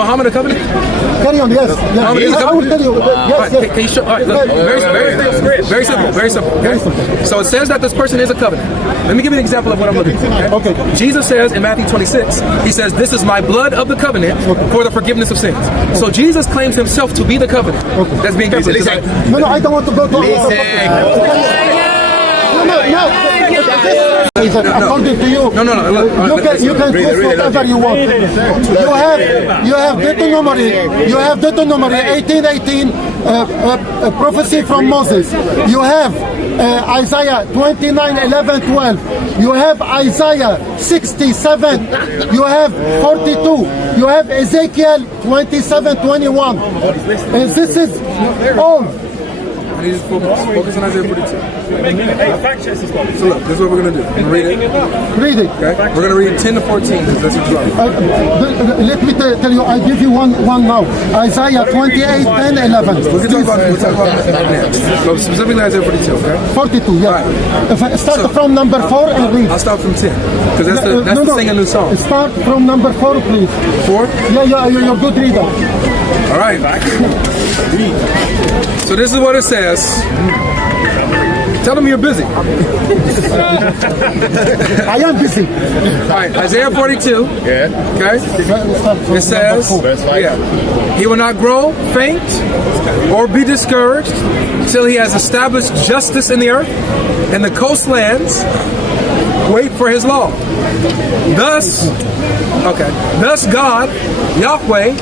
Muhammad a covenant? Carry on, yes. I will tell you. Yes, yes. Can you show? All right, look, very simple, very simple. Okay? So it says that this person is a covenant. Let me give you an example of what I'm looking for. Okay? Jesus says in Matthew 26, he says, "This is my blood of the covenant for the forgiveness of sins." So Jesus claims himself to be the covenant that's being given. No, I don't want to go to. According to you, you can twist whatever you want. You have Deuteronomy 18:18, prophecy from Moses. You have Isaiah 29:11-12. You have Isaiah 67. You have 42. You have Ezekiel 27:21. And this is all. I need to focus on Isaiah 42. So look, this is what we're going to do. I'm going to read it. Read it. Okay? We're going to read 10 to 14 because that's what you are. Let me tell you, I'll give you one now. Isaiah 28:10-11. We'll talk about that next. So specifically Isaiah 42, okay? 42, yeah. Right. If I start from number 4 and read. I'll start from 10 because that's the sing a new song. Start from number 4, please. 4? Yeah, you're a good reader. All right. So this is what it says. Tell them you're busy. I am busy. All right, Isaiah 42. Yeah. Okay. It says, he will not grow faint or be discouraged till he has established justice in the earth, and the coastlands wait for his law. Thus God, Yahweh,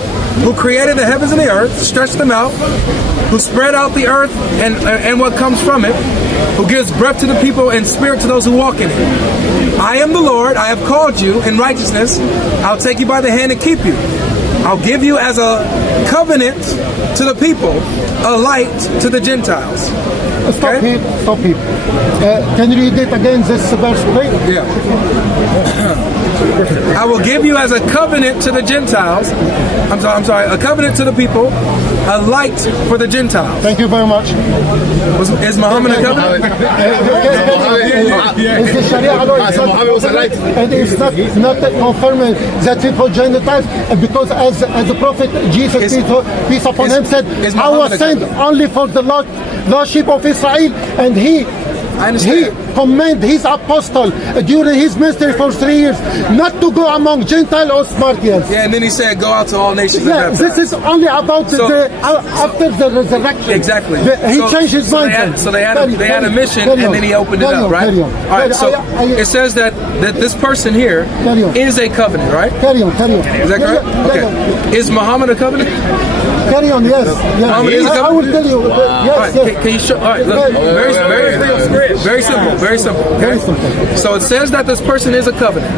who created the heavens and the earth, stretched them out, who spread out the earth and what comes from it, who gives breath to the people and spirit to those who walk in it. I am the Lord, I have called you in righteousness, I'll take you by the hand and keep you. I'll give you as a covenant to the people, a light to the Gentiles. Stop here. Can you read it again, this verse, please? Yeah. I will give you as a covenant to the Gentiles. I'm sorry, a covenant to the people, a light for the Gentiles. Thank you very much. Is Muhammad a covenant? Is the Sharia law? And it's not confirming that people Gentiles, because as the prophet Jesus, peace upon him, said, I was sent only for the lordship of Israel, and he commanded his apostle during his ministry for 3 years not to go among Gentile or Spartans. Yeah, and then he said, go out to all nations. Yeah, this is only about after the resurrection. Exactly. He changed his mind. So they had a mission, and then he opened it up, right? All right. So it says that this person here is a covenant, right? Carry on. Is that correct? Okay. Is Muhammad a covenant? Carry on. Yes. Muhammad is a covenant. I will tell you. Yes. Can you show? All right. Look, very simple. Okay? So it says that this person is a covenant.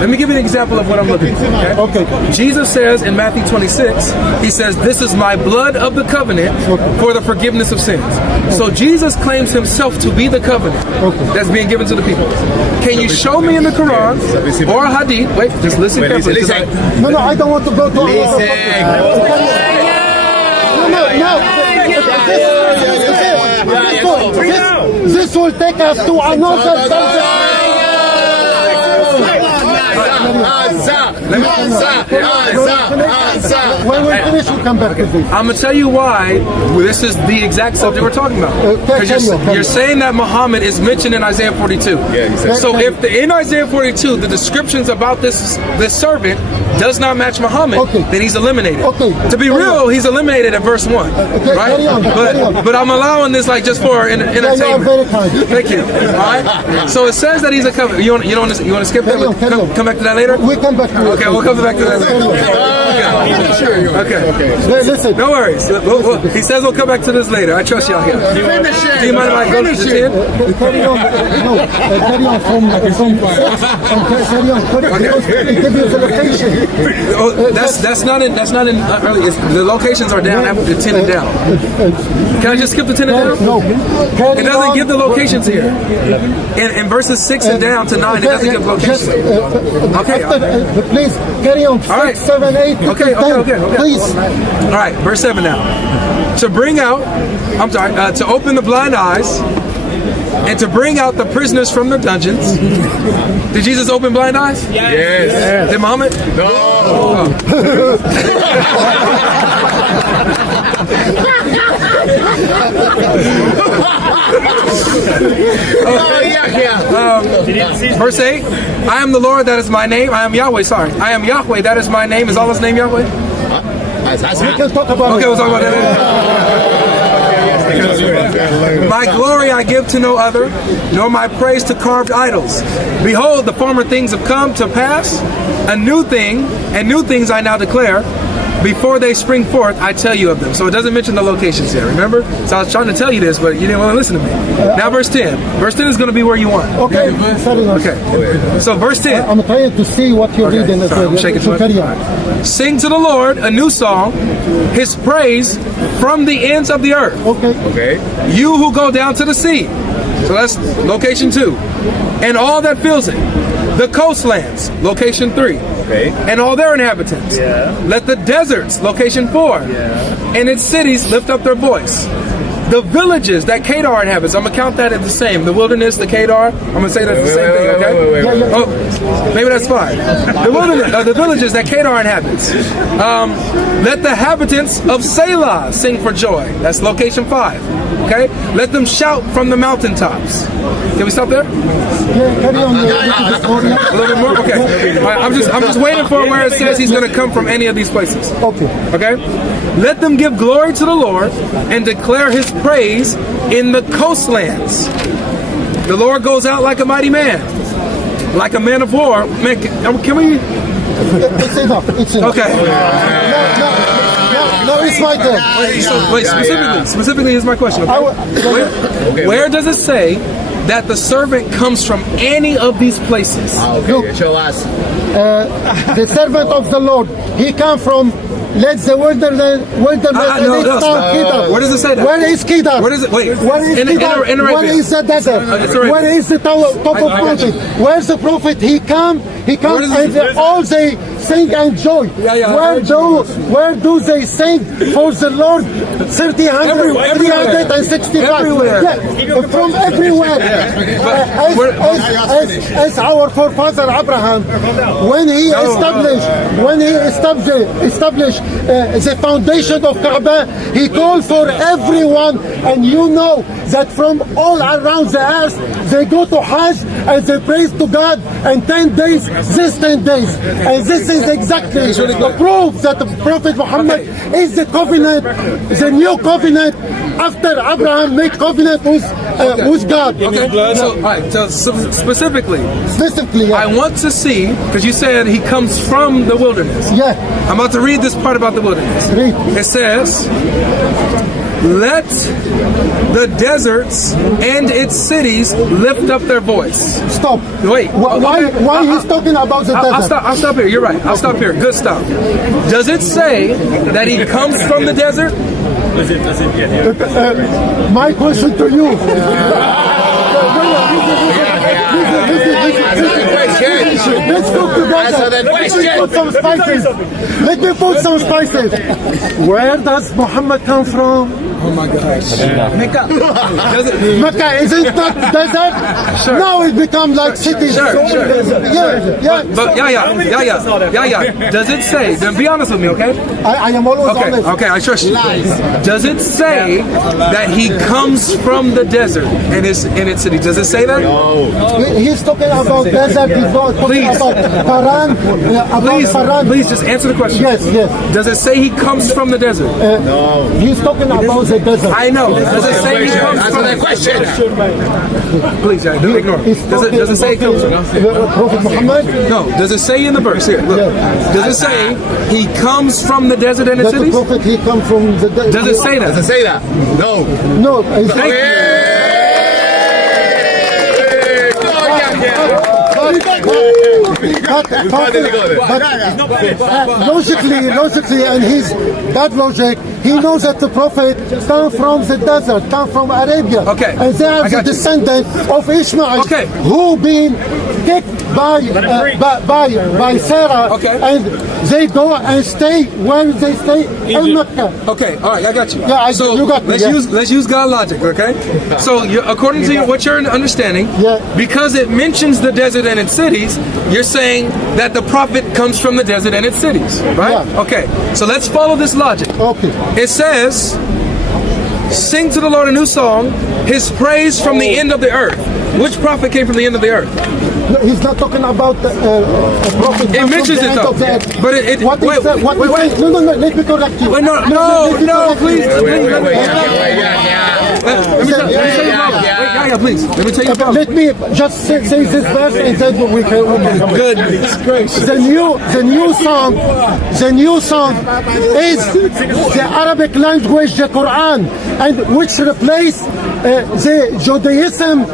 Let me give you an example of what I'm looking for. Okay. Jesus says in Matthew 26, he says, "This is my blood of the covenant for the forgiveness of sins." So Jesus claims himself to be the covenant that's being given to the people. Can you show me in the Quran or a hadith? Wait, just listen carefully. No, I don't want to go to. This will take us to another subject. When we finish, we'll come back to this. I'm going to tell you why this is the exact subject we're talking about. Because you're saying that Muhammad is mentioned in Isaiah 42. So if in Isaiah 42 the descriptions about this servant does not match Muhammad, then he's eliminated. To be real, he's eliminated at verse 1. Right? But I'm allowing this like just for entertainment. Thank you. All right. So it says that he's a covenant. You want to skip that? Come back to that later. We'll come back to it. Okay, we'll come back to that later. Okay. Listen. No worries. He says we'll come back to this later. I trust y'all here. Do you mind if I go to the 10? Carry on from it gives you the location. That's not in early. The locations are down after the 10 and down. Can I just skip the 10 and down? No. It doesn't give the locations here. In verses 6 and down to 9, it doesn't give locations. Please carry on. 6, 7, 8. Okay. Please. All right, verse 7 now. To open the blind eyes and to bring out the prisoners from the dungeons. Did Jesus open blind eyes? Yes. Did Muhammad? No. Verse 8, I am the Lord, that is my name. I am Yahweh, sorry. I am Yahweh, that is my name. Is all his name Yahweh? We can talk about Okay, we'll talk about that. My glory I give to no other, nor my praise to carved idols. Behold, the former things have come to pass, a new thing, and new things I now declare. Before they spring forth, I tell you of them. So it doesn't mention the locations here, remember? So I was trying to tell you this, but you didn't want to listen to me. Now verse 10. Verse 10 is going to be where you want. Okay, Okay. So verse 10. I'm trying to see what you're reading. I'm shaking so carry on. Sing to the Lord a new song, his praise from the ends of the earth. Okay. You who go down to the sea. So that's location 2. And all that fills it. The coastlands, location 3. Okay. And all their inhabitants. Yeah. Let the deserts, location 4. Yeah. And its cities lift up their voice. The villages that Kedar inhabits, I'm going to count that as the same. The wilderness, the Kedar, I'm going to say that's the same thing, okay? wait. Oh, maybe that's fine. The wilderness, the villages that Kedar inhabits. Let the inhabitants of Selah sing for joy. That's location 5. Okay? Let them shout from the mountaintops. Can we stop there? Yeah, carry on. A little bit more? Okay. All right, I'm just waiting for where it says he's going to come from any of these places. Okay. Okay? Let them give glory to the Lord and declare his praise in the coastlands. The Lord goes out like a mighty man, like a man of war. Man, can we? It's enough. It's enough. Okay. No, it's my turn. So, specifically, here's my question. Okay? Where does it say that the servant comes from any of these places? Okay, show us. The servant of the Lord, he come from. Let the wilderness Kedar. Where does it say that? Where is Kedar? Where is it? Wait. Where is Kedar? Where is the desert? Where is the top of prophet? Where's the prophet? He come and all they sing and joy. Where do they sing for the Lord? 365. Everywhere. Yeah, from everywhere. As our forefather Abraham, when he established the foundation of Kaaba, he called for everyone, and you know that from all around the earth they go to Hajj and they praise to God, and 10 days, this 10 days, and this is exactly the proof that the Prophet Muhammad is the covenant, the new covenant after Abraham made covenant with God. Okay. So, all right. So specifically, yeah. I want to see, because you said he comes from the wilderness. Yeah. I'm about to read this part about the wilderness. Read. It says, let the deserts and its cities lift up their voice. Stop. Wait. Why he's talking about the desert? I'll stop here. You're right. I'll stop here. Good stuff. Does it say that he comes from the desert? My question to you. Let's go together. Let me put some spices. Where does Muhammad come from? Oh my gosh. Mecca. Mecca, is it not desert? Sure. Now it becomes like cities. Sure. Yeah. But yeah. Does it say? Then be honest with me, okay? I am always honest. Okay, I trust you. Does it say that he comes from the desert and is in its city? Does it say that? No. He's talking about desert. He's not talking about Paran. Please just answer the question. Yes. Does it say he comes from the desert? No. He's talking about the desert. I know. Does it say he comes Answer from that question. Please, don't ignore it. Does it say he comes from? Prophet Muhammad? No. Does it say in the verse here? Look. Does it say he comes from the desert and its That the cities? prophet he come from the desert. Does it say that? Does it say that? No. No. Thank you. Logically, and his GodLogic, he knows that the prophet come from the desert, come from Arabia. Okay. And they are the descendant of Ishmael, Okay. who been kicked by Sarah, Okay. and they go and stay where they stay in Mecca. Okay, all right, I got you. Yeah, you got me. Let's use GodLogic, okay? So, according to what you're understanding, because it mentions the desert and its cities, you're saying that the prophet comes from the desert and its cities, right? Yeah. Okay, so let's follow this logic. Okay. It says, sing to the Lord a new song, his praise from the end of the earth. Which prophet came from the end of the earth? He's not talking about a prophet. It mentions it though. But it What wait, is that? What wait, is wait. that? No, let me correct you. Wait, no, please. Let me tell you. Yeah, please. Let me tell you. Let me just say this verse and then we can come. Goodness gracious. The new song is the Arabic language, the Quran, and which replace the Judaism,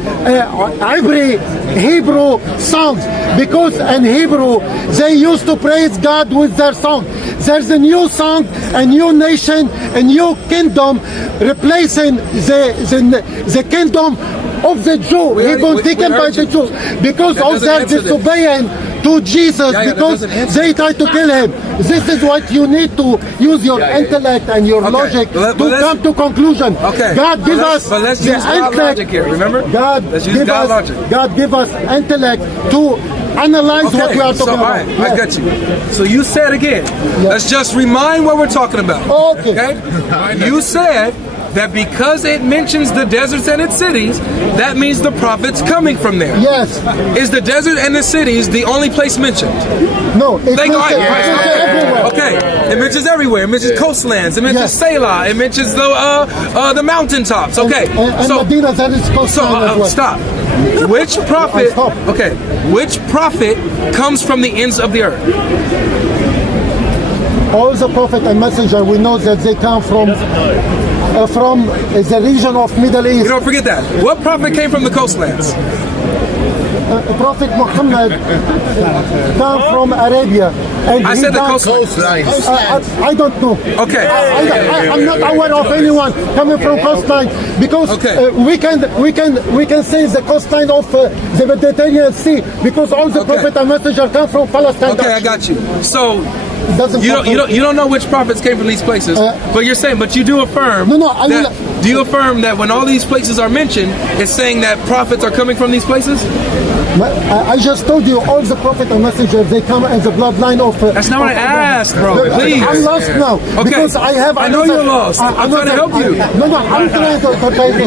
Hebrew songs, because in Hebrew they used to praise God with their song. There's a new song, a new nation, a new kingdom, replacing the kingdom of the Jew. He been taken by the Jews because of their disobeying to Jesus, because they tried to kill him. This is what you need to use your intellect and your logic to come to conclusion. God give us the intellect here. Remember, God give us intellect to analyze what we are talking about. I got you. So you said again. Let's just remind what we're talking about. Okay. You said that because it mentions the deserts and its cities, that means the prophet's coming from there. Yes. Is the desert and the cities the only place mentioned? No, it mentions everywhere. Okay, it mentions everywhere. It mentions coastlands. It mentions Selah. It mentions the mountaintops. Okay, and so Medina, that is coastline as well. stop. Which prophet? Okay, which prophet comes from the ends of the earth? All the prophet and messenger, we know that they come from the region of Middle East. You don't forget that. What prophet came from the coastlands? Prophet Muhammad come from Arabia. And I said the coastline. I don't know. Okay. I'm not aware of anyone coming from coastline, because we can say the coastline of the Mediterranean Sea, because all the prophet and messenger come from Palestine. Okay, I got you. So You don't know which prophets came from these places, but you're saying, but you do affirm. Do you affirm that when all these places are mentioned, it's saying that prophets are coming from these places? I just told you all the prophet and messengers, they come as a bloodline of. That's not what I asked, bro. Please. I'm lost now. Okay. Because I have. I know you're lost. I'm trying to help you. No, I'm trying to help you.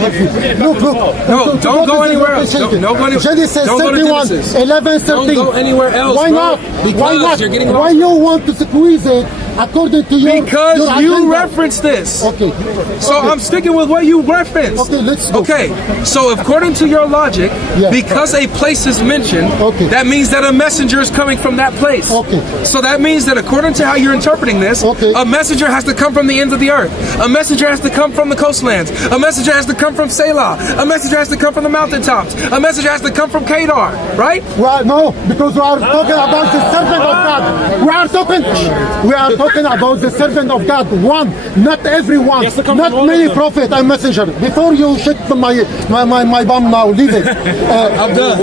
Look. No, don't go anywhere else. Don't go anywhere. Genesis 31, 11, 13. Don't go anywhere else. Why not? Because Why not? you're getting lost. Why you want to squeeze it according to your? Because your you agenda? referenced this. Okay. So I'm sticking with what you referenced. Okay, let's go. Okay, so according to your logic, because a place is mentioned, that means that a messenger is coming from that place. Okay. So that means that according to how you're interpreting this, a messenger has to come from the ends of the earth. A messenger has to come from the coastlands. A messenger has to come from Selah. A messenger has to come from the mountaintops. A messenger has to come from Kedar, right? Well, no, because we are talking about the servant of God. We are talking about the servant of God. One, not everyone, not many prophet and messenger. Before you shake my bum now, leave it. I'm done.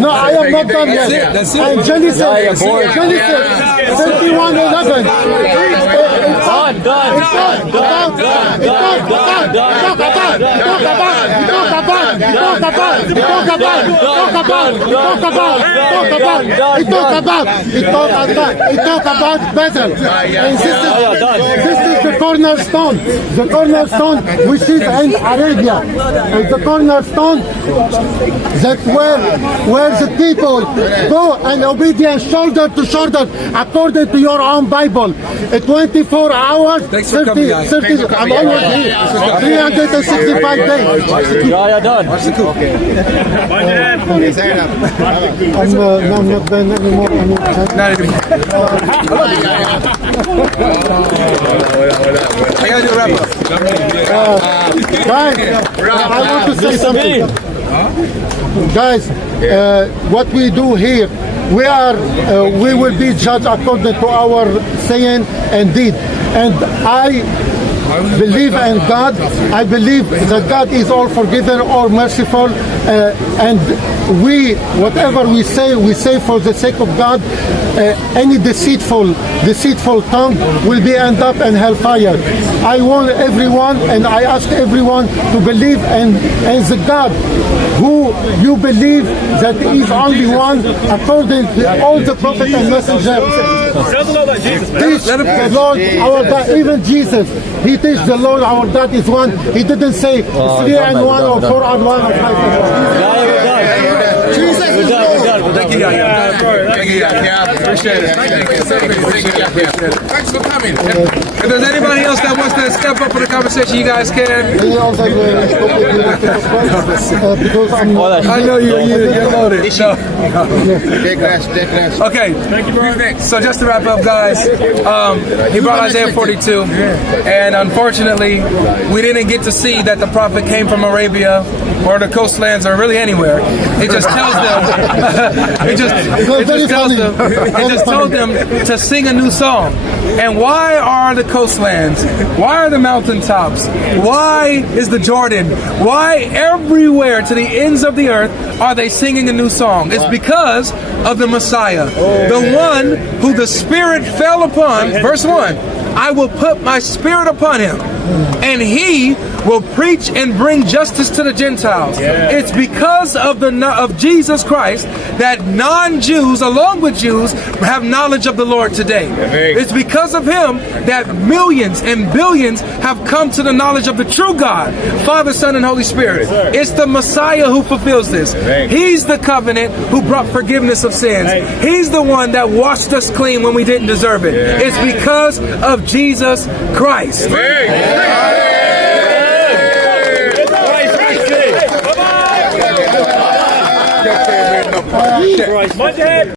No, I am not done yet. That's it. And Genesis 31:11. It talk about Bethel. And this is the cornerstone. The cornerstone which is in Arabia. And the cornerstone that where the people go and obedience shoulder to shoulder according to your own Bible. 24 hours, 30, I'm always here. 365 days. Yeah, done. Watch the coup. I'm not done anymore. Not anymore. I gotta do a wrap up. Guys, I want to say something. Guys, what we do here, we will be judged according to our saying and deed. And I believe in God. I believe that God is all forgiving, all merciful, and whatever we say for the sake of God. Any deceitful tongue will be end up in hellfire. I want everyone, and I ask everyone to believe in the God who you believe that is only one, according to all the prophets and messengers. Teach the Lord our God, even Jesus, he teach the Lord our God is one. He didn't say 3 and 1 or 4 and 1 or 5 and 1. Jesus is Lord. Thank you, Yahya. Thank you, Yahya. Appreciate it. Thanks for coming. If there's anybody else that wants to step up for the conversation, you guys can. Because I'm I know you're loaded. No. Take rest. Okay. Thank you very much. So just to wrap up, guys, he brought Isaiah 42, and unfortunately, we didn't get to see that the prophet came from Arabia or the coastlands or really anywhere. It just tells them. it just told them to sing a new song. And why are the coastlands? Why are the mountaintops? Why is the Jordan? Why everywhere to the ends of the earth are they singing a new song? It's because of the Messiah, the one who the Spirit fell upon. Verse 1, I will put my Spirit upon him, and he will preach and bring justice to the Gentiles. It's because of Jesus Christ that non-Jews, along with Jews, have knowledge of the Lord today. It's because of him that millions and billions have come to the knowledge of the true God, Father, Son, and Holy Spirit. It's the Messiah who fulfills this. He's the covenant who brought forgiveness of sins. He's the one that washed us clean when we didn't deserve it. It's because of Jesus Christ. Monday.